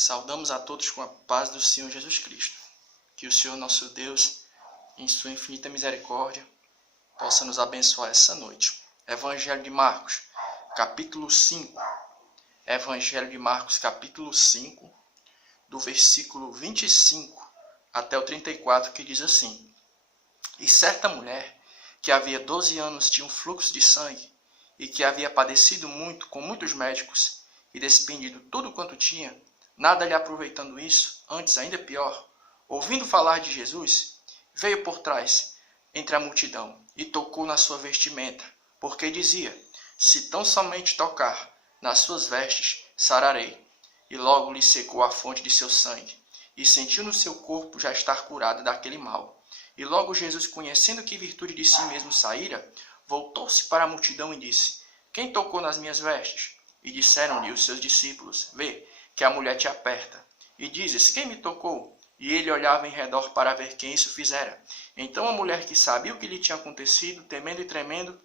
Saudamos a todos com a paz do Senhor Jesus Cristo. Que o Senhor nosso Deus, em sua infinita misericórdia, possa nos abençoar essa noite. Evangelho de Marcos, capítulo 5. Evangelho de Marcos, capítulo 5, do versículo 25 até o 34, que diz assim: E certa mulher, que havia 12 anos tinha um fluxo de sangue, e que havia padecido muito com muitos médicos, e despendido tudo quanto tinha, nada lhe aproveitando isso, antes ainda pior, ouvindo falar de Jesus, veio por trás, entre a multidão, e tocou na sua vestimenta, porque dizia: Se tão somente tocar nas suas vestes, sararei. E logo lhe secou a fonte de seu sangue, e sentiu no seu corpo já estar curado daquele mal. E logo Jesus, conhecendo que virtude de si mesmo saíra, voltou-se para a multidão e disse: Quem tocou nas minhas vestes? E disseram-lhe os seus discípulos: Vê, que a mulher te aperta. E dizes: Quem me tocou? E ele olhava em redor para ver quem isso fizera. Então a mulher, que sabia o que lhe tinha acontecido, temendo e tremendo,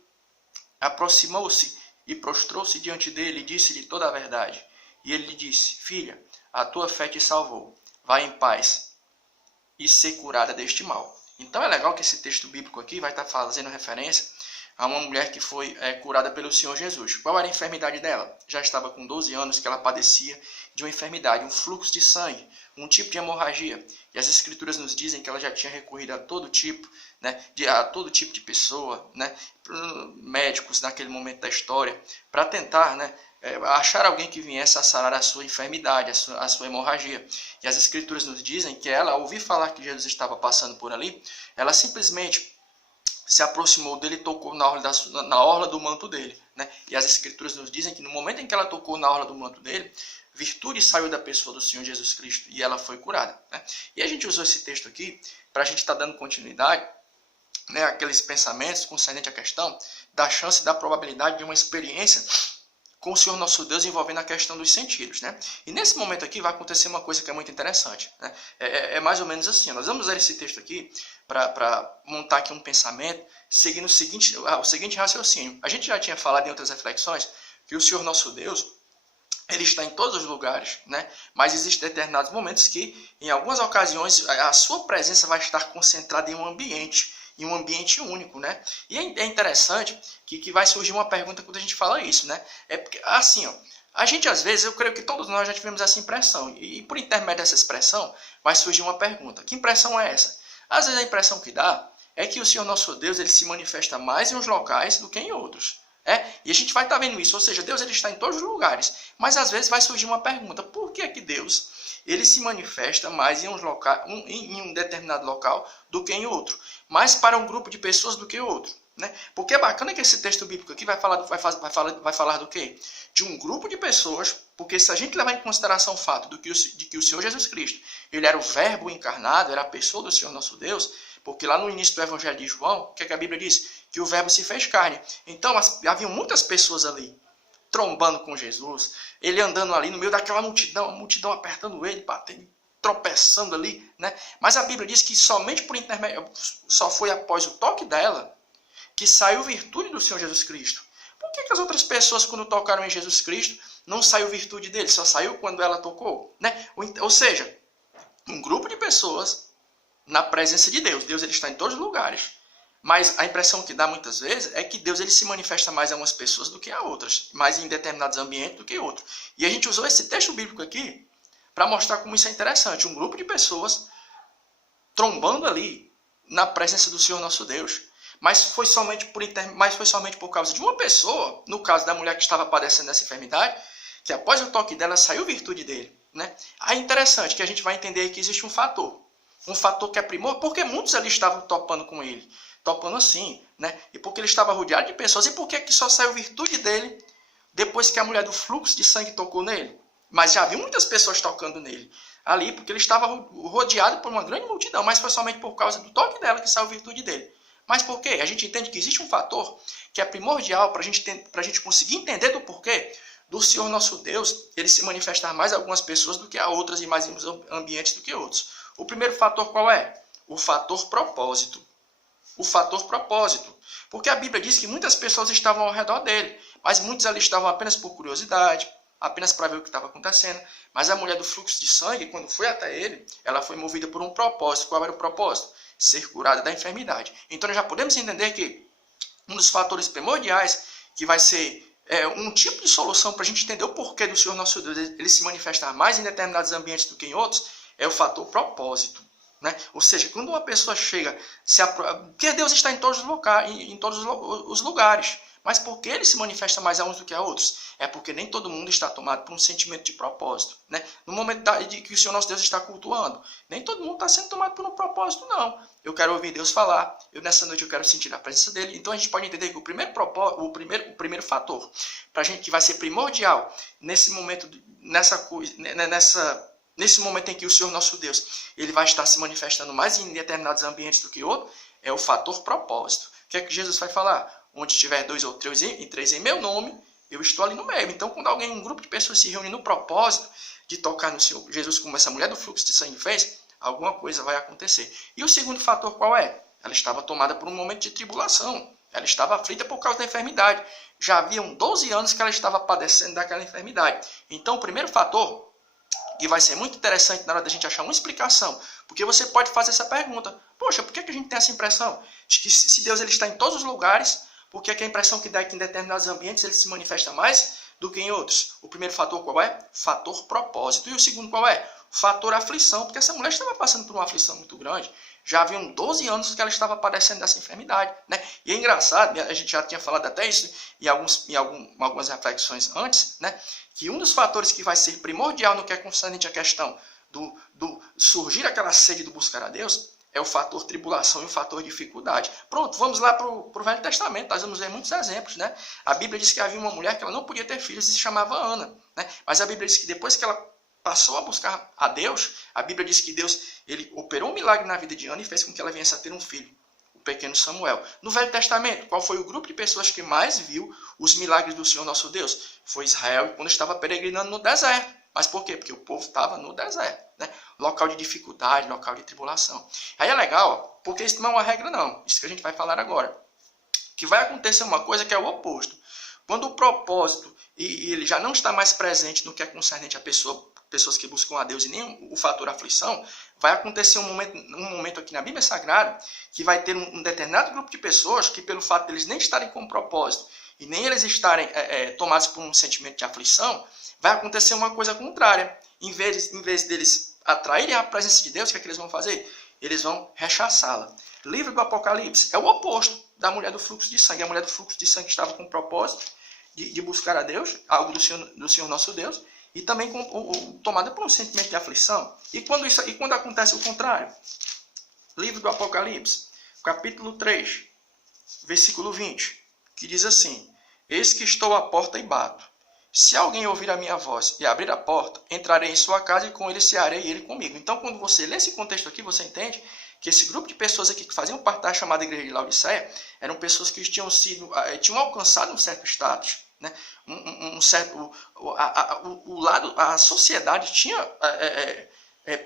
aproximou-se e prostrou-se diante dele e disse-lhe toda a verdade. E ele lhe disse: Filha, a tua fé te salvou. Vai em paz e ser curada deste mal. Então é legal que esse texto bíblico aqui vai estar fazendo referência a uma mulher que foi curada pelo Senhor Jesus. Qual era a enfermidade dela? Já estava com 12 anos que ela padecia de uma enfermidade, um fluxo de sangue, um tipo de hemorragia. E as Escrituras nos dizem que ela já tinha recorrido a todo tipo, a todo tipo de pessoa, médicos naquele momento da história, para tentar achar alguém que viesse a sarar a sua enfermidade, a sua hemorragia. E as Escrituras nos dizem que ela, ao ouvir falar que Jesus estava passando por ali, ela simplesmente se aproximou dele e tocou na orla do manto dele. E as Escrituras nos dizem que no momento em que ela tocou na orla do manto dele, virtude saiu da pessoa do Senhor Jesus Cristo e ela foi curada. E a gente usou esse texto aqui para a gente estar dando continuidade àqueles pensamentos concernente à questão da chance e da probabilidade de uma experiência com o Senhor nosso Deus envolvendo a questão dos sentidos. E nesse momento aqui vai acontecer uma coisa que é muito interessante. É mais ou menos assim. Nós vamos usar esse texto aqui para montar aqui um pensamento seguindo o seguinte raciocínio. A gente já tinha falado em outras reflexões que o Senhor nosso Deus, ele está em todos os lugares, mas existem determinados momentos que, em algumas ocasiões, a sua presença vai estar concentrada em um ambiente único, E é interessante que vai surgir uma pergunta quando a gente fala isso, É porque, assim, a gente às vezes, eu creio que todos nós já tivemos essa impressão, e por intermédio dessa expressão, vai surgir uma pergunta: que impressão é essa? Às vezes a impressão que dá é que o Senhor nosso Deus, ele se manifesta mais em uns locais do que em outros. E a gente vai estar vendo isso, ou seja, Deus ele está em todos os lugares, mas às vezes vai surgir uma pergunta: por que é que Deus ele se manifesta mais em um determinado local do que em outro, mais para um grupo de pessoas do que outro? Porque é bacana que esse texto bíblico aqui vai falar do quê? De um grupo de pessoas, porque se a gente levar em consideração o fato de que o Senhor Jesus Cristo ele era o verbo encarnado, era a pessoa do Senhor nosso Deus, porque lá no início do Evangelho de João, o que a Bíblia diz? Que o verbo se fez carne. Então havia muitas pessoas ali trombando com Jesus, ele andando ali no meio daquela multidão, a multidão apertando ele, batendo, tropeçando ali, Mas a Bíblia diz que somente por intermédio, só foi após o toque dela que saiu virtude do Senhor Jesus Cristo. Por que as outras pessoas, quando tocaram em Jesus Cristo, não saiu virtude dele? Só saiu quando ela tocou? Ou seja, um grupo de pessoas na presença de Deus. Deus ele está em todos os lugares. Mas a impressão que dá muitas vezes é que Deus ele se manifesta mais a umas pessoas do que a outras, mais em determinados ambientes do que outros. E a gente usou esse texto bíblico aqui para mostrar como isso é interessante. Um grupo de pessoas trombando ali na presença do Senhor nosso Deus. Mas foi somente por causa de uma pessoa, no caso da mulher que estava padecendo dessa enfermidade, que após o toque dela saiu virtude dele. Aí é interessante que a gente vai entender que existe um fator que é primor, porque muitos ali estavam topando com ele. Topando assim, E porque ele estava rodeado de pessoas. E por que só saiu virtude dele depois que a mulher do fluxo de sangue tocou nele? Mas já havia muitas pessoas tocando nele ali, porque ele estava rodeado por uma grande multidão. Mas foi somente por causa do toque dela que saiu virtude dele. Mas por quê? A gente entende que existe um fator que é primordial para a gente conseguir entender do porquê do Senhor nosso Deus ele se manifestar mais a algumas pessoas do que a outras e mais em ambientes do que outros. O primeiro fator qual é? O fator propósito. O fator propósito. Porque a Bíblia diz que muitas pessoas estavam ao redor dele, mas muitos ali estavam apenas por curiosidade, apenas para ver o que estava acontecendo. Mas a mulher do fluxo de sangue, quando foi até ele, ela foi movida por um propósito. Qual era o propósito? Ser curada da enfermidade. Então nós já podemos entender que um dos fatores primordiais que vai ser um tipo de solução para a gente entender o porquê do Senhor nosso Deus ele se manifestar mais em determinados ambientes do que em outros, é o fator propósito. Né? Ou seja, quando uma pessoa chega, porque Deus está em todos os locais, em todos os lugares, mas por que ele se manifesta mais a uns do que a outros? É porque nem todo mundo está tomado por um sentimento de propósito. Né? No momento de que o Senhor nosso Deus está cultuando, nem todo mundo está sendo tomado por um propósito, não. Eu quero ouvir Deus falar, nessa noite eu quero sentir a presença dele. Então a gente pode entender que o primeiro fator para a gente que vai ser primordial nesse momento, nesse momento em que o Senhor nosso Deus ele vai estar se manifestando mais em determinados ambientes do que outro, é o fator propósito. O que é que Jesus vai falar? Onde tiver 2 ou 3 em meu nome, eu estou ali no meio. Então, quando um grupo de pessoas se reúne no propósito de tocar no Senhor Jesus, como essa mulher do fluxo de sangue fez, alguma coisa vai acontecer. E o segundo fator qual é? Ela estava tomada por um momento de tribulação. Ela estava aflita por causa da enfermidade. Já haviam 12 anos que ela estava padecendo daquela enfermidade. Então, o primeiro fator, que vai ser muito interessante na hora da gente achar uma explicação, porque você pode fazer essa pergunta: poxa, por que a gente tem essa impressão de que se Deus ele está em todos os lugares, por que a impressão que dá é que em determinados ambientes ele se manifesta mais do que em outros? O primeiro fator qual é? Fator propósito. E o segundo qual é? Fator aflição, porque essa mulher estava passando por uma aflição muito grande. Já haviam 12 anos que ela estava padecendo dessa enfermidade. Né? E é engraçado, a gente já tinha falado até isso em algumas reflexões antes, né? Que um dos fatores que vai ser primordial no que é concernente à questão do surgir aquela sede do buscar a Deus é o fator tribulação e o fator dificuldade. Pronto, vamos lá para o Velho Testamento, nós vamos ver muitos exemplos. Né? A Bíblia diz que havia uma mulher que ela não podia ter filhos e se chamava Ana. Né? Mas a Bíblia diz que depois que ela passou a buscar a Deus, a Bíblia diz que Deus ele operou um milagre na vida de Ana e fez com que ela viesse a ter um filho, o pequeno Samuel. No Velho Testamento, qual foi o grupo de pessoas que mais viu os milagres do Senhor nosso Deus? Foi Israel, quando estava peregrinando no deserto. Mas por quê? Porque o povo estava no deserto, né? Local de dificuldade, local de tribulação. Aí é legal, porque isso não é uma regra não, isso que a gente vai falar agora. Que vai acontecer uma coisa que é o oposto. Quando o propósito e ele já não está mais presente no que é concernente a pessoas que buscam a Deus e nem o fator aflição, vai acontecer um momento aqui na Bíblia Sagrada que vai ter um determinado grupo de pessoas que pelo fato de eles nem estarem com propósito e nem eles estarem tomados por um sentimento de aflição, vai acontecer uma coisa contrária. Em vez deles atraírem a presença de Deus, o que é que eles vão fazer? Eles vão rechaçá-la. Livro do Apocalipse é o oposto da mulher do fluxo de sangue. A mulher do fluxo de sangue estava com o propósito de buscar a Deus, algo do Senhor nosso Deus, e também tomada por um sentimento de aflição. E quando acontece o contrário? Livro do Apocalipse, capítulo 3, versículo 20, que diz assim: eis que estou à porta e bato. Se alguém ouvir a minha voz e abrir a porta, entrarei em sua casa e com ele cearei e ele comigo. Então, quando você lê esse contexto aqui, você entende que esse grupo de pessoas aqui que faziam parte da chamada igreja de Laodiceia eram pessoas que tinham alcançado um certo status, né? A sociedade tinha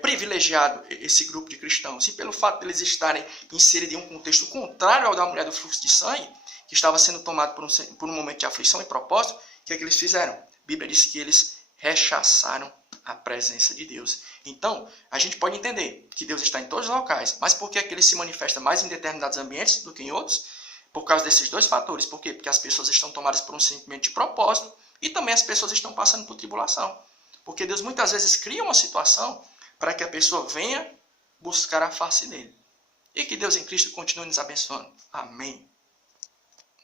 privilegiado esse grupo de cristãos. E pelo fato de eles estarem inseridos em um contexto contrário ao da mulher do fluxo de sangue, que estava sendo tomado por um momento de aflição e propósito, o que é que eles fizeram? A Bíblia diz que eles rechaçaram a presença de Deus. Então, a gente pode entender que Deus está em todos os locais, mas por que é que ele se manifesta mais em determinados ambientes do que em outros? Por causa desses dois fatores. Por quê? Porque as pessoas estão tomadas por um sentimento de propósito e também as pessoas estão passando por tribulação. Porque Deus muitas vezes cria uma situação para que a pessoa venha buscar a face dele. E que Deus em Cristo continue nos abençoando. Amém.